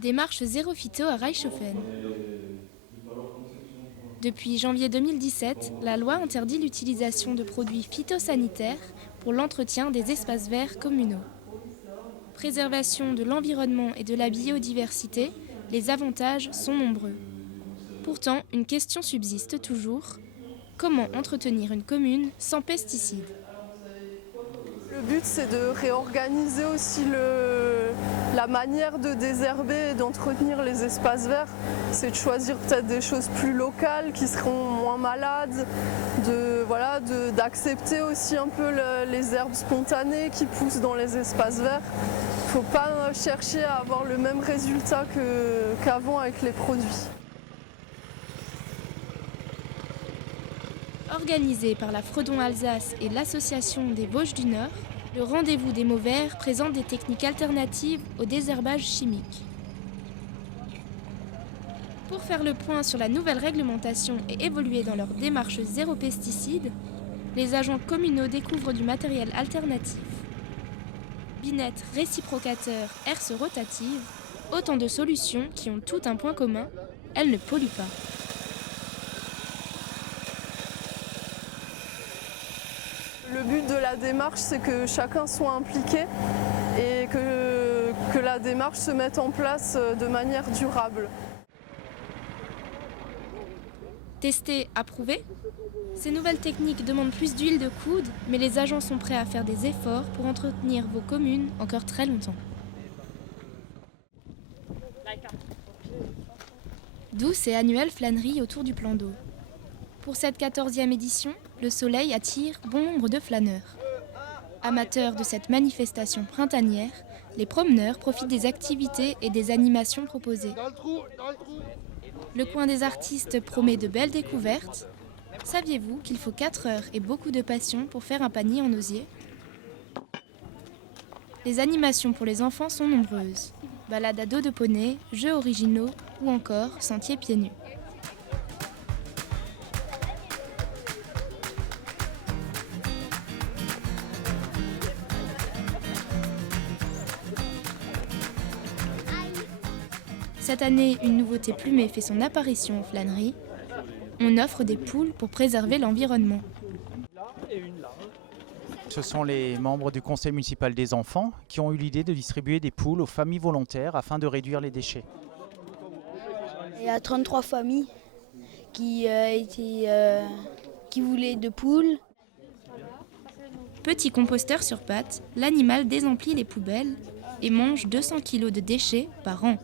Démarche zéro phyto à Reichshofen. Depuis janvier 2017, la loi interdit l'utilisation de produits phytosanitaires pour l'entretien des espaces verts communaux. Préservation de l'environnement et de la biodiversité, les avantages sont nombreux. Pourtant, une question subsiste toujours. Comment entretenir une commune sans pesticides ? Le but, c'est de réorganiser aussi la manière de désherber et d'entretenir les espaces verts. C'est de choisir peut-être des choses plus locales qui seront moins malades, d'accepter aussi un peu les herbes spontanées qui poussent dans les espaces verts. Il ne faut pas chercher à avoir le même résultat qu'avant avec les produits. Organisé par la Fredon Alsace et l'Association des Vosges du Nord, le rendez-vous des mots verts présente des techniques alternatives au désherbage chimique. Pour faire le point sur la nouvelle réglementation et évoluer dans leur démarche zéro pesticide, les agents communaux découvrent du matériel alternatif. Binettes réciprocateurs, herses rotatives, autant de solutions qui ont tout un point commun, elles ne polluent pas. Le but de la démarche, c'est que chacun soit impliqué et que la démarche se mette en place de manière durable. Tester, approuver ? Ces nouvelles techniques demandent plus d'huile de coude, mais les agents sont prêts à faire des efforts pour entretenir vos communes encore très longtemps. Douce et annuelle flânerie autour du plan d'eau. Pour cette 14e édition, le soleil attire bon nombre de flâneurs. Amateurs de cette manifestation printanière, les promeneurs profitent des activités et des animations proposées. Le coin des artistes promet de belles découvertes. Saviez-vous qu'il faut 4 heures et beaucoup de passion pour faire un panier en osier ? Les animations pour les enfants sont nombreuses. Balades à dos de poney, jeux originaux ou encore sentiers pieds nus. Cette année, une nouveauté plumée fait son apparition aux flâneries. On offre des poules pour préserver l'environnement. Ce sont les membres du conseil municipal des enfants qui ont eu l'idée de distribuer des poules aux familles volontaires afin de réduire les déchets. Il y a 33 familles qui voulaient de poules. Petit composteur sur pattes, l'animal désemplit les poubelles et mange 200 kg de déchets par an.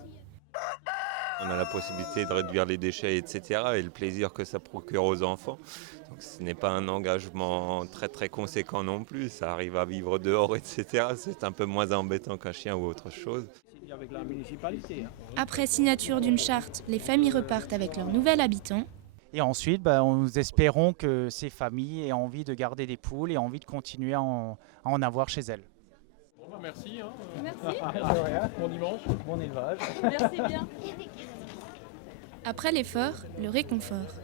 On a la possibilité de réduire les déchets, etc. et le plaisir que ça procure aux enfants. Donc ce n'est pas un engagement très très conséquent non plus, ça arrive à vivre dehors, etc. C'est un peu moins embêtant qu'un chien ou autre chose. Après signature d'une charte, les familles repartent avec leurs nouvel habitant. Et ensuite, nous espérons que ces familles aient envie de garder des poules et envie de continuer à en avoir chez elles. Merci. Merci. Bon dimanche, bon élevage. Merci bien. Après l'effort, le réconfort.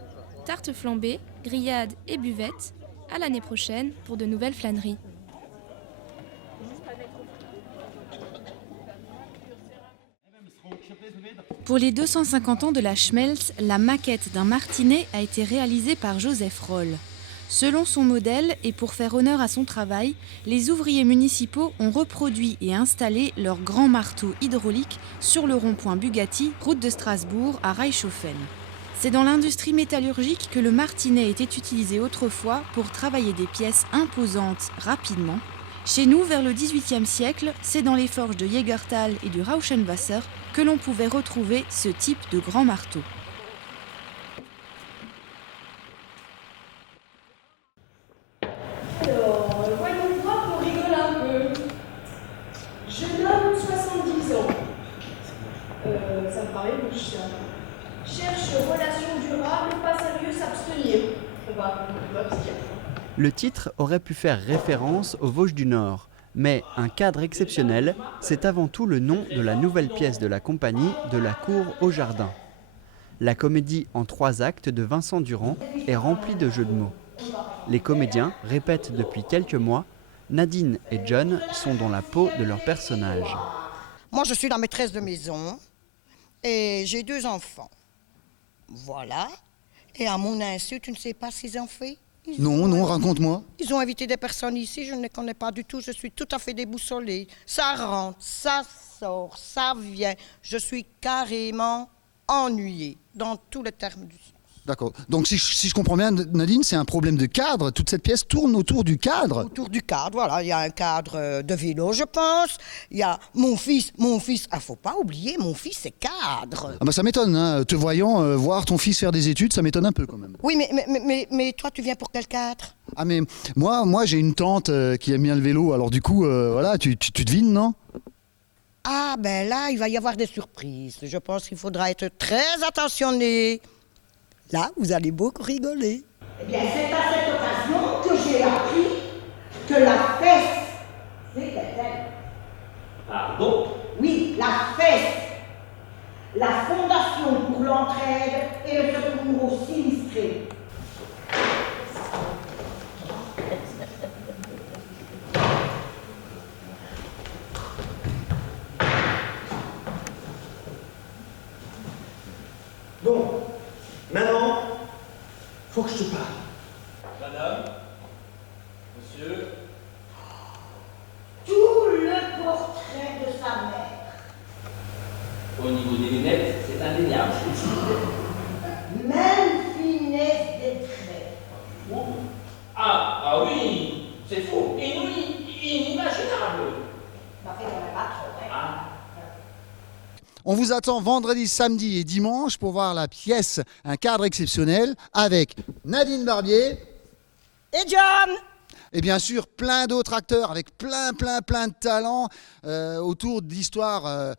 Tarte flambée, grillades et buvettes. À l'année prochaine pour de nouvelles flâneries. Pour les 250 ans de la Schmelz, la maquette d'un martinet a été réalisée par Joseph Roll. Selon son modèle et pour faire honneur à son travail, les ouvriers municipaux ont reproduit et installé leur grand marteau hydraulique sur le rond-point Bugatti, route de Strasbourg à Reichshofen. C'est dans l'industrie métallurgique que le martinet était utilisé autrefois pour travailler des pièces imposantes rapidement. Chez nous, vers le XVIIIe siècle, c'est dans les forges de Jägertal et du Rauschenwasser que l'on pouvait retrouver ce type de grand marteau. Alors, voyons voir qu'on rigole un peu. Jeune homme, 70 ans. Ça me paraît louche, ça. Cherche relation durable, pas sérieux, s'abstenir. On va abstenir. Le titre aurait pu faire référence aux Vosges du Nord, mais un cadre exceptionnel, c'est avant tout le nom de la nouvelle pièce de la compagnie de la cour au jardin. La comédie en 3 actes de Vincent Durand est remplie de jeux de mots. Les comédiens répètent depuis quelques mois, Nadine et John sont dans la peau de leurs personnages. Moi je suis la maîtresse de maison, et j'ai 2 enfants. Voilà. Et à mon insu, tu ne sais pas s'ils ont fait? Non, raconte-moi. Ils ont invité des personnes ici, je ne les connais pas du tout, je suis tout à fait déboussolée. Ça rentre, ça sort, ça vient. Je suis carrément ennuyée dans tous les termes du sens. D'accord. Donc si je comprends bien, Nadine, c'est un problème de cadre. Toute cette pièce tourne autour du cadre. Autour du cadre, voilà. Il y a un cadre de vélo, je pense. Il y a mon fils. Faut pas oublier, mon fils, c'est cadre. Ah bah ça m'étonne, hein. Te voyant voir ton fils faire des études, ça m'étonne un peu quand même. Oui, mais toi, tu viens pour quel cadre? Ah mais moi j'ai une tante qui aime bien le vélo, alors du coup, voilà, tu devines, non? Ah ben là, il va y avoir des surprises. Je pense qu'il faudra être très attentionné. Là, vous allez beaucoup rigoler. Eh bien, c'est à cette occasion que j'ai appris que la fesse, c'était... Pardon? Oui, la fesse. La Fondation pour l'entraide et le secours aux sinistrés. Donc, maintenant, faut que je te parle. Madame, monsieur. Tout le portrait de sa mère. Au niveau des lunettes, c'est indéniable. Même finesse des traits. Ah oui, c'est faux. Inimaginable. On vous attend vendredi, samedi et dimanche pour voir la pièce Un cadre exceptionnel avec Nadine Barbier et John. Et bien sûr, plein d'autres acteurs avec plein de talents autour d'histoires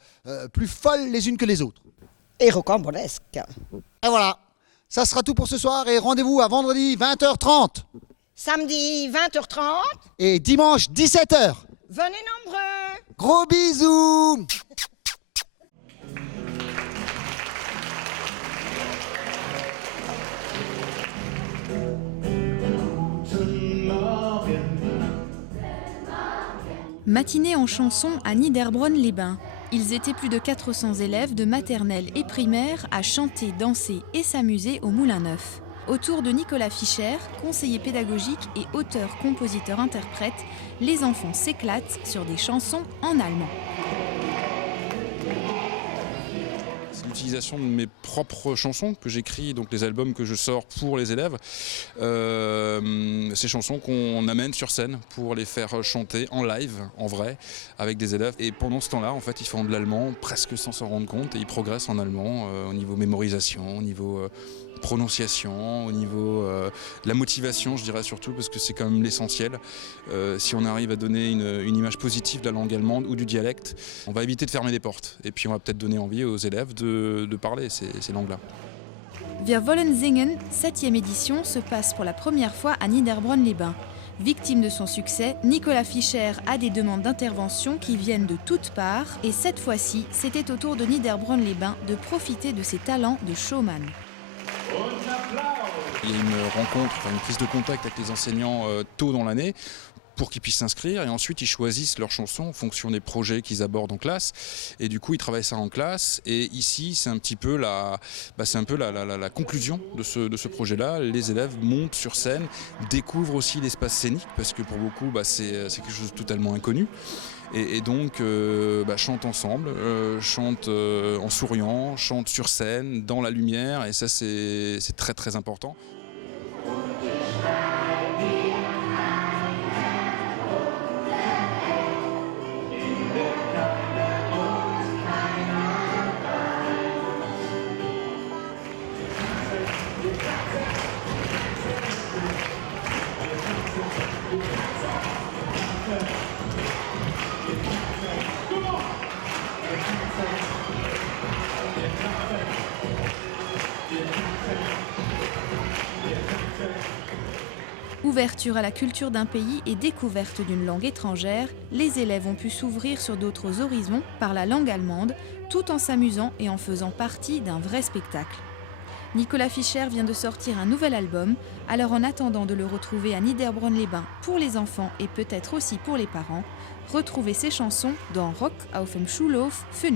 plus folles les unes que les autres. Et rocambolesques. Et voilà, ça sera tout pour ce soir et rendez-vous à vendredi 20h30. Samedi 20h30. Et dimanche 17h. Venez nombreux. Gros bisous. Matinée en chanson à Niederbronn-les-Bains. Ils étaient plus de 400 élèves de maternelle et primaire à chanter, danser et s'amuser au Moulin Neuf. Autour de Nicolas Fischer, conseiller pédagogique et auteur, compositeur, interprète, les enfants s'éclatent sur des chansons en allemand. C'est l'utilisation de mes propres chansons que j'écris, donc les albums que je sors pour les élèves. Ces chansons qu'on amène sur scène pour les faire chanter en live, en vrai, avec des élèves. Et pendant ce temps-là, en fait, ils font de l'allemand presque sans s'en rendre compte et ils progressent en allemand au niveau mémorisation, au niveau prononciation, au niveau de la motivation, je dirais surtout, parce que c'est quand même l'essentiel. Si on arrive à donner une image positive de la langue allemande ou du dialecte, on va éviter de fermer des portes. Et puis on va peut-être donner envie aux élèves de parler ces langues-là. Wir wollen singen, 7e édition, se passe pour la première fois à Niederbronn-les-Bains. Victime de son succès, Nicolas Fischer a des demandes d'intervention qui viennent de toutes parts et cette fois-ci, c'était au tour de Niederbronn-les-Bains de profiter de ses talents de showman. Il y a une rencontre, une prise de contact avec les enseignants tôt dans l'année pour qu'ils puissent s'inscrire et ensuite ils choisissent leurs chansons en fonction des projets qu'ils abordent en classe et du coup ils travaillent ça en classe et ici c'est un petit peu la conclusion de ce projet-là. Les élèves montent sur scène, découvrent aussi l'espace scénique parce que pour beaucoup c'est quelque chose de totalement inconnu. Et donc chantent ensemble, chantent en souriant, chantent sur scène, dans la lumière et ça c'est très très important. Ouverture à la culture d'un pays et découverte d'une langue étrangère, les élèves ont pu s'ouvrir sur d'autres horizons par la langue allemande, tout en s'amusant et en faisant partie d'un vrai spectacle. Nicolas Fischer vient de sortir un nouvel album, alors en attendant de le retrouver à Niederbronn-les-Bains pour les enfants et peut-être aussi pour les parents, retrouvez ses chansons dans Rock auf dem Schulhof 5.